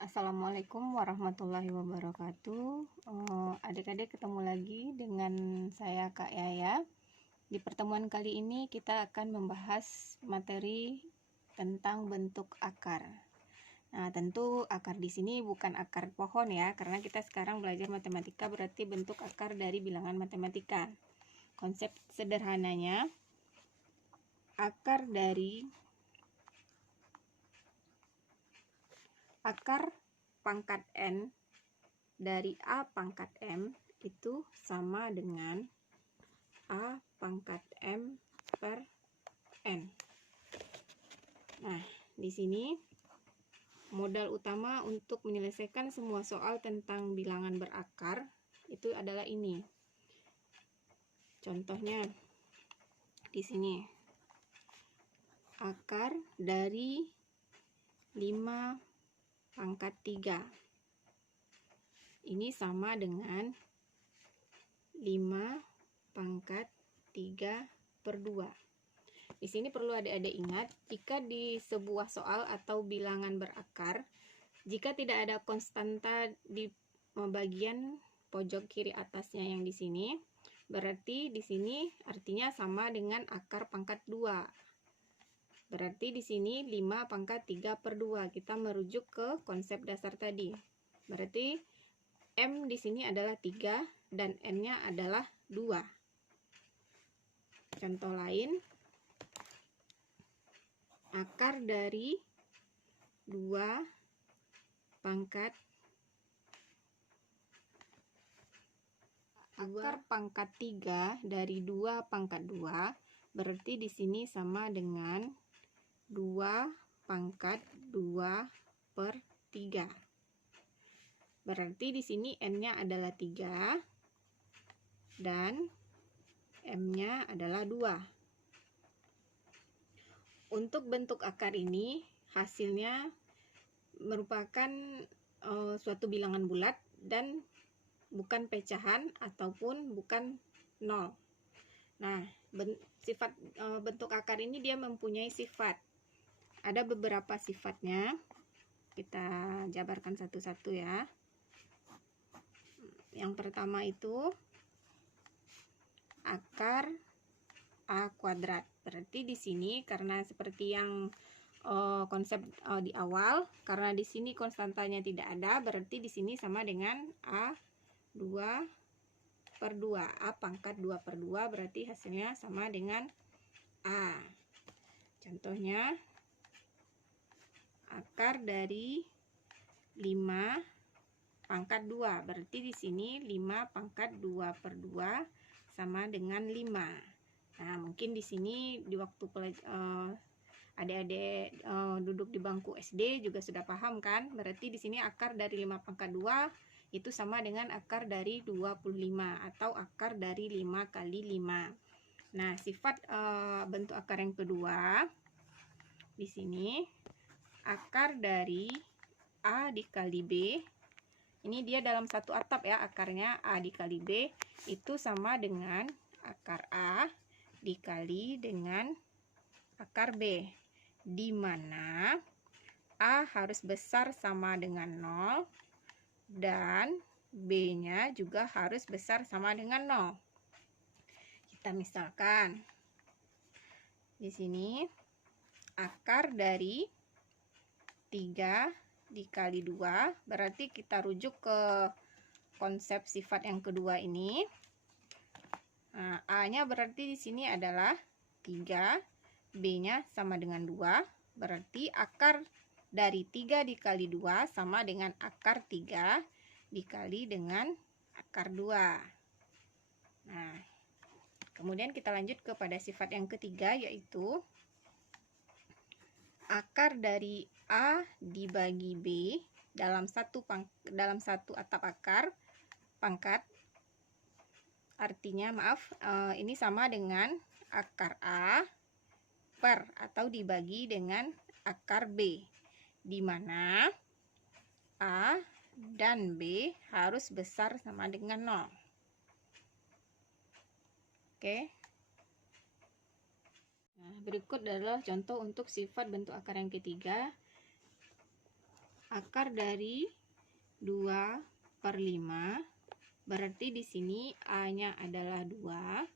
Assalamualaikum warahmatullahi wabarakatuh. Adik-adik ketemu lagi dengan saya Kak Yaya. Di pertemuan kali ini kita akan membahas materi tentang bentuk akar. Nah, tentu akar di sini bukan akar pohon ya, karena kita sekarang belajar matematika berarti bentuk akar dari bilangan matematika. Konsep sederhananya, akar pangkat N dari A pangkat M itu sama dengan A pangkat M per N. Nah, di sini modal utama untuk menyelesaikan semua soal tentang bilangan berakar itu adalah ini. Contohnya di sini. Akar dari 5 pangkat 3. Ini sama dengan 5 pangkat 3 per 2. Di sini perlu adik-adik ingat, jika di sebuah soal atau bilangan berakar, jika tidak ada konstanta di bagian pojok kiri atasnya yang di sini, berarti di sini artinya sama dengan akar pangkat 2. Berarti di sini 5 pangkat 3 per 2. Kita merujuk ke konsep dasar tadi. Berarti M di sini adalah 3 dan N-nya adalah 2. Contoh lain, akar dari 2 pangkat 3 dari 2 pangkat 2 berarti di sini sama dengan 2 pangkat 2 per 3. Berarti di sini N-nya adalah 3 dan M-nya adalah 2. Untuk bentuk akar ini hasilnya merupakan suatu bilangan bulat dan bukan pecahan ataupun bukan 0. Nah, sifat bentuk akar ini dia mempunyai sifat. Ada beberapa sifatnya, kita jabarkan satu-satu ya. Yang pertama itu akar A kuadrat. Berarti di sini karena seperti yang konsep di awal, karena di sini konstantanya tidak ada, berarti di sini sama dengan A 2 per 2. A pangkat 2 per 2 berarti hasilnya sama dengan A. Contohnya, akar dari 5 pangkat 2. Berarti di sini 5 pangkat 2 per 2 sama dengan 5. Nah, mungkin di sini di waktu adik-adik duduk di bangku SD juga sudah paham kan? Berarti di sini akar dari 5 pangkat 2 itu sama dengan akar dari 25 atau akar dari 5 kali 5. Nah, sifat bentuk akar yang kedua di sini akar dari A dikali B, ini dia dalam satu atap ya, akarnya A dikali B itu sama dengan akar A dikali dengan akar B, di mana A harus besar sama dengan 0 dan B-nya juga harus besar sama dengan 0. Kita misalkan di sini akar dari 3 dikali 2, berarti kita rujuk ke konsep sifat yang kedua ini. Nah, A-nya berarti di sini adalah 3, B-nya sama dengan 2, berarti akar dari 3 dikali 2 sama dengan akar 3 dikali dengan akar 2. Nah, kemudian kita lanjut kepada sifat yang ketiga, yaitu akar dari A dibagi B dalam satu atap akar pangkat. Artinya, ini sama dengan akar A per atau dibagi dengan akar B, di mana A dan B harus besar sama dengan 0. Oke. Nah, berikut adalah contoh untuk sifat bentuk akar yang ketiga. akar dari 2/5, berarti di sini A-nya adalah 2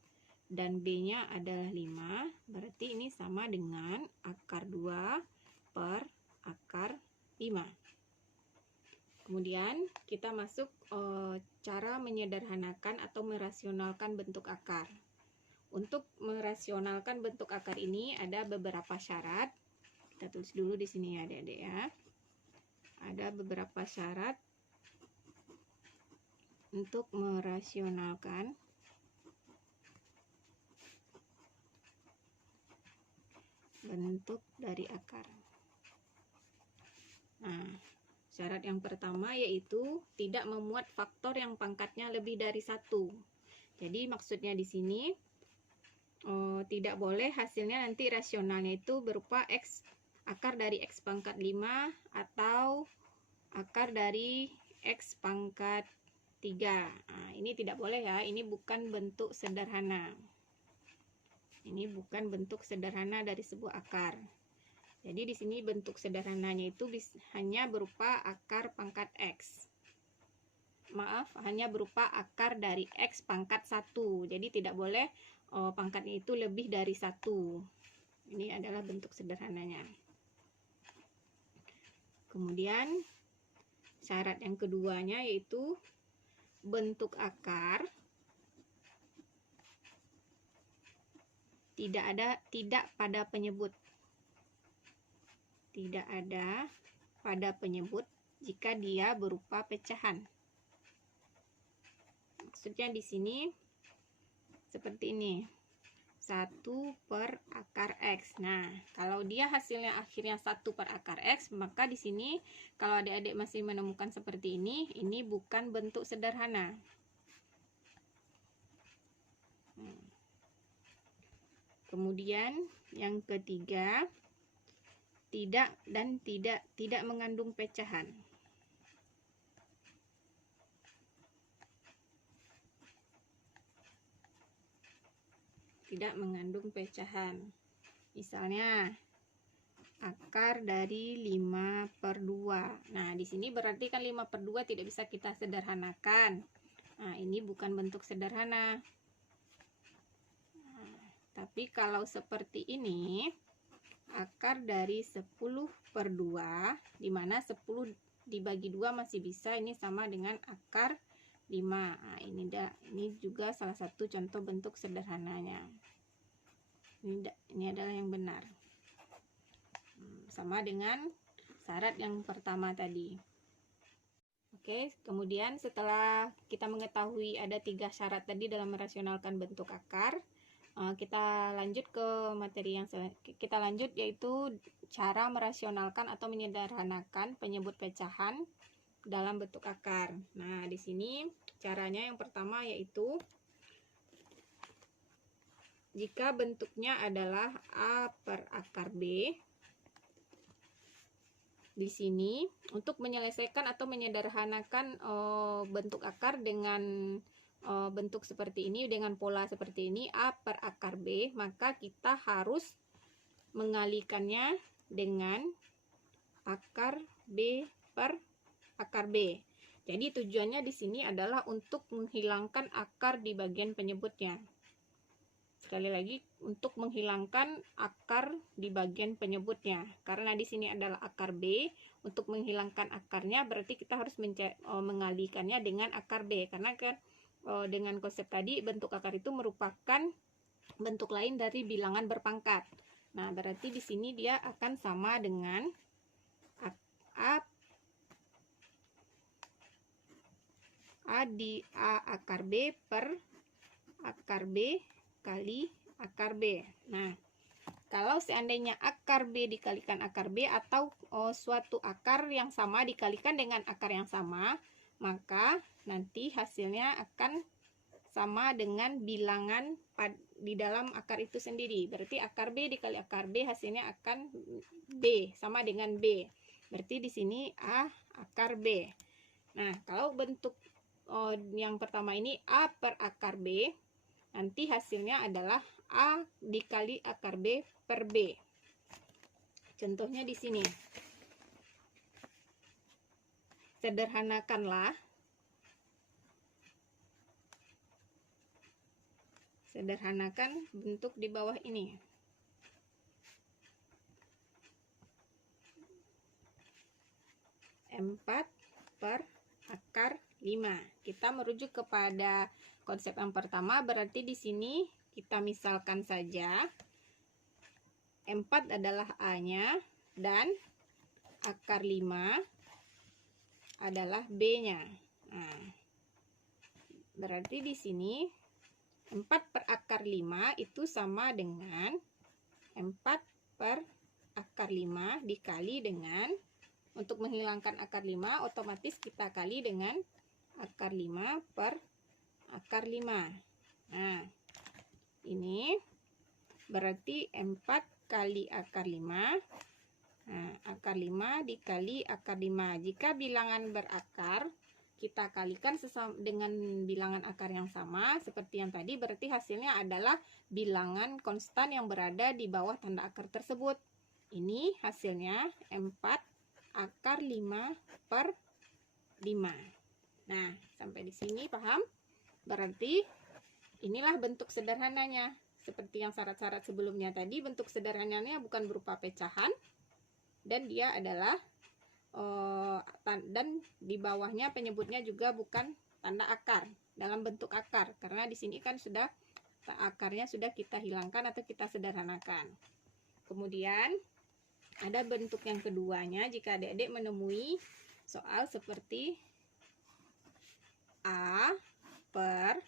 dan B-nya adalah 5, berarti ini sama dengan akar 2 per akar 5. Kemudian kita masuk cara menyederhanakan atau merasionalkan bentuk akar. Untuk merasionalkan bentuk akar ini ada beberapa syarat. Kita tulis dulu di sini ya, Adik-adik ya. Ada beberapa syarat untuk merasionalkan bentuk dari akar. Nah, syarat yang pertama yaitu tidak memuat faktor yang pangkatnya lebih dari 1. Jadi maksudnya di sini tidak boleh hasilnya nanti rasionalnya itu berupa x akar dari x pangkat 5 atau akar dari x pangkat 3. Nah, ini tidak boleh ya, ini bukan bentuk sederhana. Ini bukan bentuk sederhana dari sebuah akar. Jadi di sini bentuk sederhananya itu hanya berupa akar pangkat x. Maaf, hanya berupa akar dari x pangkat 1. Jadi tidak boleh pangkatnya itu lebih dari 1. Ini adalah bentuk sederhananya. Kemudian syarat yang keduanya yaitu bentuk akar tidak pada penyebut. Tidak ada pada penyebut jika dia berupa pecahan. Maksudnya di sini seperti ini, 1 per akar X. Nah, kalau dia hasilnya akhirnya 1 per akar X, maka di sini kalau adik-adik masih menemukan seperti ini bukan bentuk sederhana. Kemudian yang ketiga, tidak mengandung pecahan. Tidak mengandung pecahan. Misalnya akar dari 5/2. Nah, di sini berarti kan 5/2 tidak bisa kita sederhanakan. Nah, ini bukan bentuk sederhana. Nah, tapi kalau seperti ini, akar dari 10/2, di mana 10 dibagi 2 masih bisa, ini sama dengan akar 5. Nah, ini juga salah satu contoh bentuk sederhananya. Ini adalah yang benar. Sama dengan syarat yang pertama tadi. Oke, kemudian setelah kita mengetahui ada 3 syarat tadi dalam merasionalkan bentuk akar, kita lanjut ke materi yang kita lanjut, yaitu cara merasionalkan atau menyederhanakan penyebut pecahan dalam bentuk akar. Nah, di sini caranya yang pertama yaitu jika bentuknya adalah A per akar B. Di sini untuk menyelesaikan atau menyederhanakan bentuk akar dengan bentuk seperti ini, dengan pola seperti ini, A per akar B, maka kita harus mengalikannya dengan akar B per akar B. Jadi tujuannya di sini adalah untuk menghilangkan akar di bagian penyebutnya. Sekali lagi, untuk menghilangkan akar di bagian penyebutnya. Karena di sini adalah akar B, untuk menghilangkan akarnya berarti kita harus mengalikannya dengan akar B. Karena kan dengan konsep tadi, bentuk akar itu merupakan bentuk lain dari bilangan berpangkat. Nah, berarti di sini dia akan sama dengan A akar B per akar B kali akar B. Nah, kalau seandainya akar B dikalikan akar B atau suatu akar yang sama dikalikan dengan akar yang sama, maka nanti hasilnya akan sama dengan bilangan di dalam akar itu sendiri. Berarti akar B dikali akar B hasilnya akan B, sama dengan B. Berarti di sini A akar B. Nah, kalau bentuk yang pertama ini A per akar B, nanti hasilnya adalah A dikali akar B per B. Contohnya di sini. sederhanakanlah. Sederhanakan bentuk di bawah ini. Empat per akar 5. Kita merujuk kepada konsep yang pertama, berarti di sini kita misalkan saja 4 adalah A-nya dan akar 5 adalah B-nya. Nah, berarti di sini 4 per akar 5 itu sama dengan 4 per akar 5 dikali dengan, untuk menghilangkan akar 5 otomatis kita kali dengan akar 5 per akar 5. Nah, ini berarti 4 kali akar 5. Nah, akar 5 dikali akar 5. Jika bilangan berakar kita kalikan dengan bilangan akar yang sama seperti yang tadi, berarti hasilnya adalah bilangan konstan yang berada di bawah tanda akar tersebut. Ini hasilnya 4 akar 5 per 5. Nah, sampai di sini paham? Berarti inilah bentuk sederhananya. Seperti yang syarat-syarat sebelumnya tadi, bentuk sederhananya bukan berupa pecahan dan dia adalah dan di bawahnya penyebutnya juga bukan tanda akar dalam bentuk akar, karena di sini kan sudah akarnya sudah kita hilangkan atau kita sederhanakan. Kemudian ada bentuk yang keduanya jika adik-adik menemui soal seperti A per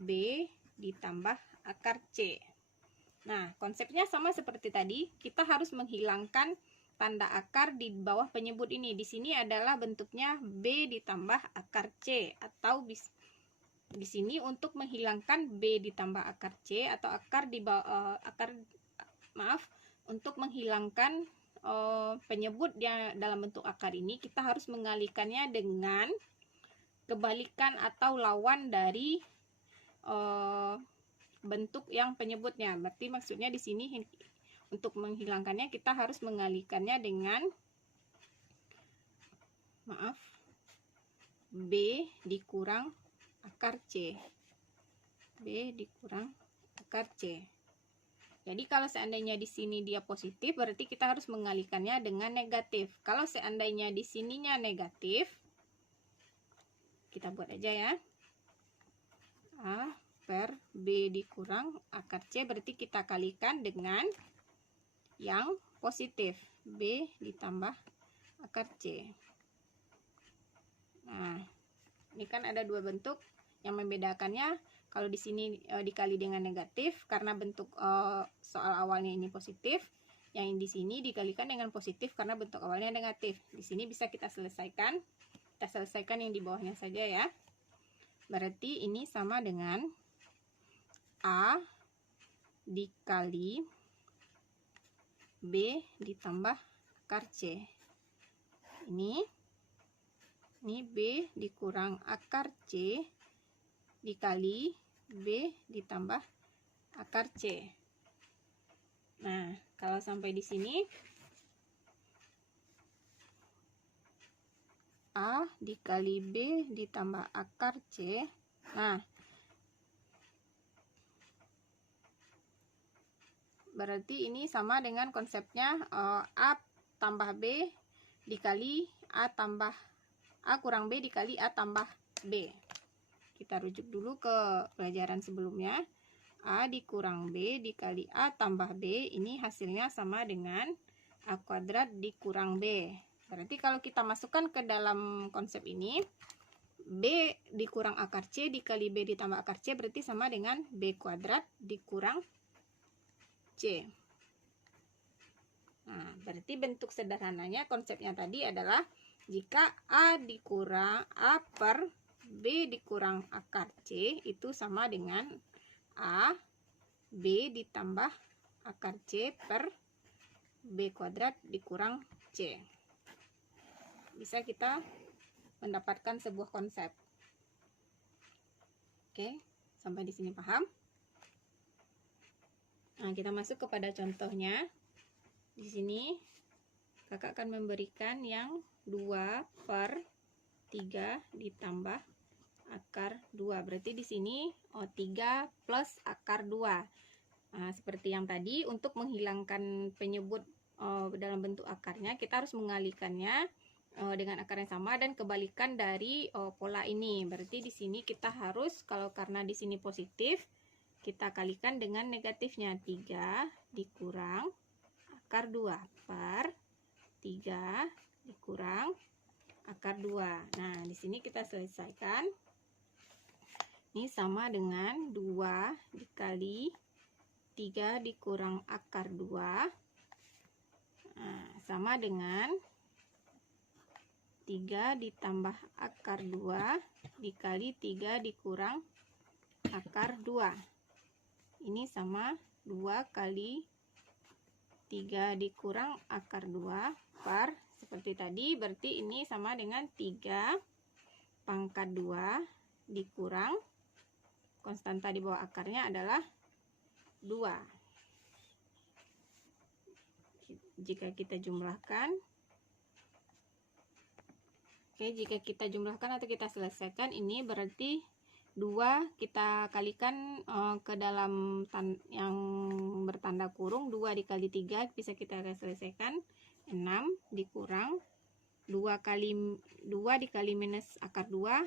B ditambah akar C. Nah, konsepnya sama seperti tadi, kita harus menghilangkan tanda akar di bawah penyebut ini. Di sini adalah bentuknya B ditambah akar C, atau di sini untuk menghilangkan B ditambah akar C atau akar di bawah untuk menghilangkan penyebut yang dalam bentuk akar ini, kita harus mengalihkannya dengan kebalikan atau lawan dari bentuk yang penyebutnya. Berarti maksudnya di sini untuk menghilangkannya kita harus mengalihkannya dengan B dikurang akar C. B dikurang akar C. Jadi kalau seandainya di sini dia positif, berarti kita harus mengalihkannya dengan negatif. Kalau seandainya di sininya negatif, kita buat aja ya. A per B dikurang akar C, berarti kita kalikan dengan yang positif, B ditambah akar C. Nah, ini kan ada dua bentuk yang membedakannya. Kalau di sini dikali dengan negatif karena bentuk soal awalnya ini positif, yang di sini dikalikan dengan positif karena bentuk awalnya negatif. Di sini bisa kita selesaikan. Kita selesaikan yang di bawahnya saja ya. Berarti ini sama dengan A dikali B ditambah akar C. Ini B dikurang akar C dikali B ditambah akar C. Nah, kalau sampai di sini A dikali B ditambah akar C. Nah, berarti ini sama dengan konsepnya A tambah B dikali A kurang B dikali A tambah B. Kita rujuk dulu ke pelajaran sebelumnya. A dikurang B dikali A tambah B, ini hasilnya sama dengan A kuadrat dikurang B. Berarti kalau kita masukkan ke dalam konsep ini, B dikurang akar C dikali B ditambah akar C berarti sama dengan B kuadrat dikurang C. Nah, berarti bentuk sederhananya konsepnya tadi adalah jika A dikurang A per B dikurang akar C itu sama dengan A B ditambah akar C per B kuadrat dikurang C. Bisa kita mendapatkan sebuah konsep. Oke, sampai di sini paham? Nah, kita masuk kepada contohnya. Di sini kakak akan memberikan yang 2 per 3 ditambah akar 2. Berarti di sini 3 plus akar 2. Nah, seperti yang tadi, untuk menghilangkan penyebut dalam bentuk akarnya, kita harus mengalihkannya dengan akar yang sama dan kebalikan dari pola ini. Berarti di sini kita harus, karena di sini positif, kita kalikan dengan negatifnya. 3 dikurang akar 2 per 3 dikurang akar 2. Nah, di sini kita selesaikan. Ini sama dengan 2 dikali 3 dikurang akar 2. Nah, sama dengan 3 ditambah akar 2 dikali 3 dikurang akar 2. Ini sama 2 kali 3 dikurang akar 2 per, seperti tadi, berarti ini sama dengan 3 pangkat 2 dikurang konstanta di bawah akarnya adalah 2. Jika kita jumlahkan, jika kita jumlahkan atau kita selesaikan, ini berarti 2 kita kalikan ke dalam yang bertanda kurung. 2 dikali 3 bisa kita selesaikan, 6 dikurang 2 dikali minus akar 2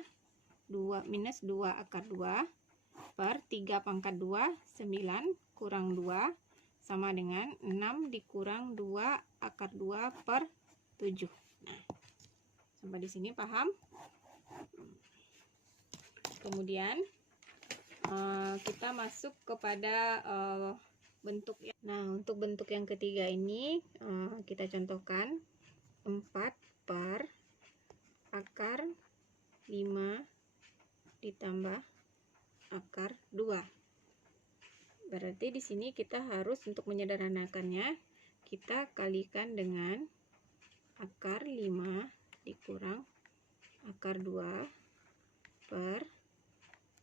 minus 2 akar 2 per 3 pangkat 2, 9 kurang 2 sama dengan 6 dikurang 2 akar 2 per 7. Nah, sampai di sini paham? Kemudian kita masuk kepada bentuk. Nah, untuk bentuk yang ketiga ini kita contohkan 4 per akar 5 ditambah akar 2. Berarti di sini kita harus, untuk menyederhanakannya, kita kalikan dengan akar 5 dikurang akar 2 per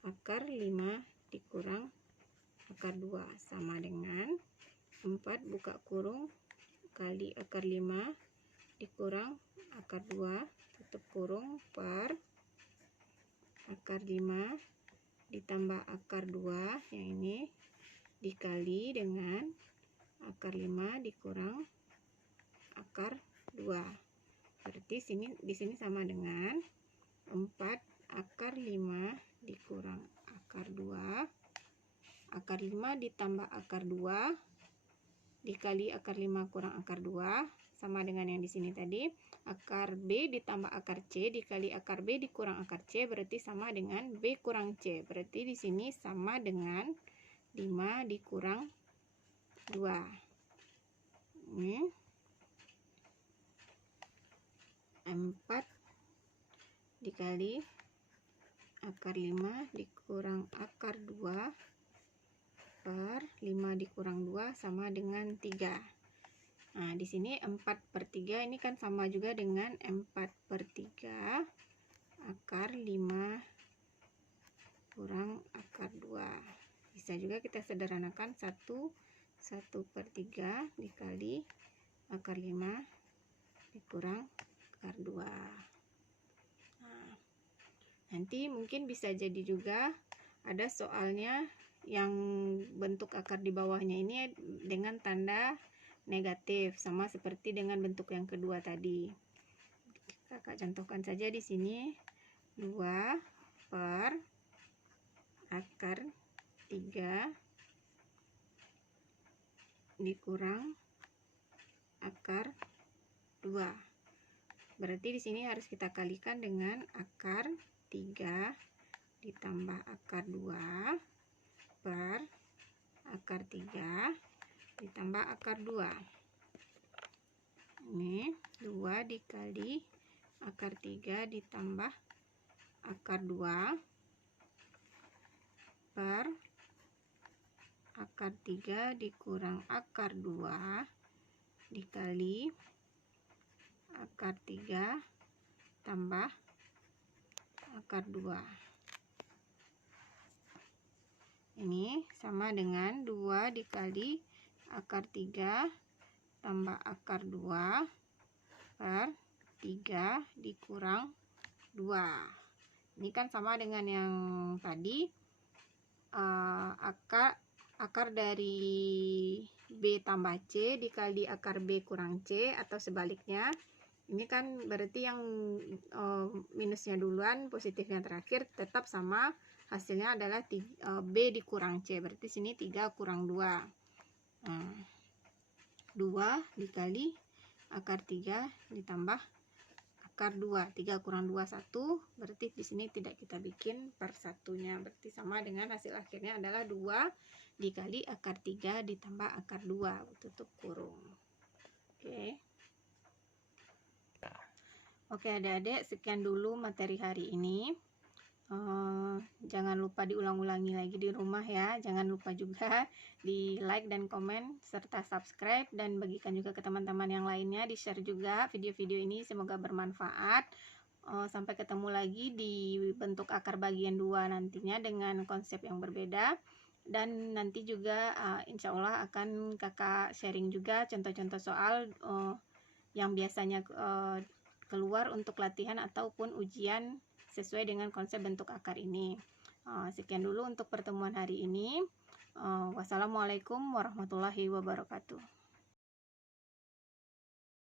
akar 5 dikurang akar 2 sama dengan 4 buka kurung kali akar 5 dikurang akar 2 tutup kurung per akar 5 ditambah akar 2 yang ini dikali dengan akar 5 dikurang akar 2. Berarti di sini sama dengan 4 akar 5 dikurang akar 2. Akar 5 ditambah akar 2 dikali akar 5 kurang akar 2 sama dengan yang di sini tadi. Akar B ditambah akar C dikali akar B dikurang akar C berarti sama dengan B kurang C. Berarti di sini sama dengan 5 dikurang 2. Ini 4 dikali akar 5 dikurang akar 2 per 5 dikurang 2 sama dengan 3. Nah, di sini 4/3 ini kan sama juga dengan 4/3 akar 5 kurang akar 2. Bisa juga kita sederhanakan 1/3 dikali akar 5 dikurang akar 2. Nah, nanti mungkin bisa jadi juga ada soalnya yang bentuk akar di bawahnya ini dengan tanda negatif, sama seperti dengan bentuk yang kedua tadi. Kakak contohkan saja di sini 2 per akar 3 dikurang akar 2. Berarti di sini harus kita kalikan dengan akar 3 ditambah akar 2 per akar 3 ditambah akar 2. Ini 2 dikali akar 3 ditambah akar 2 per akar 3 dikurang akar 2 dikali akar 3 tambah akar 2. Ini sama dengan 2 dikali akar 3 tambah akar 2 per 3 dikurang 2. Ini kan sama dengan yang tadi, akar dari B tambah C dikali akar B kurang C, atau sebaliknya. Ini kan berarti yang minusnya duluan, positifnya terakhir, tetap sama. Hasilnya adalah B dikurang C, berarti sini 3 kurang 2. 2 dikali akar 3 ditambah akar 2. 3 kurang 2, 1. Berarti di sini tidak kita bikin per satunya. Berarti sama dengan hasil akhirnya adalah 2 dikali akar 3 ditambah akar 2, tutup kurung. Oke adik-adik, sekian dulu materi hari ini. Jangan lupa diulang-ulangi lagi di rumah ya. Jangan lupa juga di like dan komen serta subscribe, dan bagikan juga ke teman-teman yang lainnya. Di share juga video-video ini, semoga bermanfaat. Sampai ketemu lagi di bentuk akar bagian 2 nantinya dengan konsep yang berbeda. Dan nanti juga insya Allah akan kakak sharing juga contoh-contoh soal yang biasanya keluar untuk latihan ataupun ujian sesuai dengan konsep bentuk akar ini. Sekian dulu untuk pertemuan hari ini. Wassalamualaikum warahmatullahi wabarakatuh.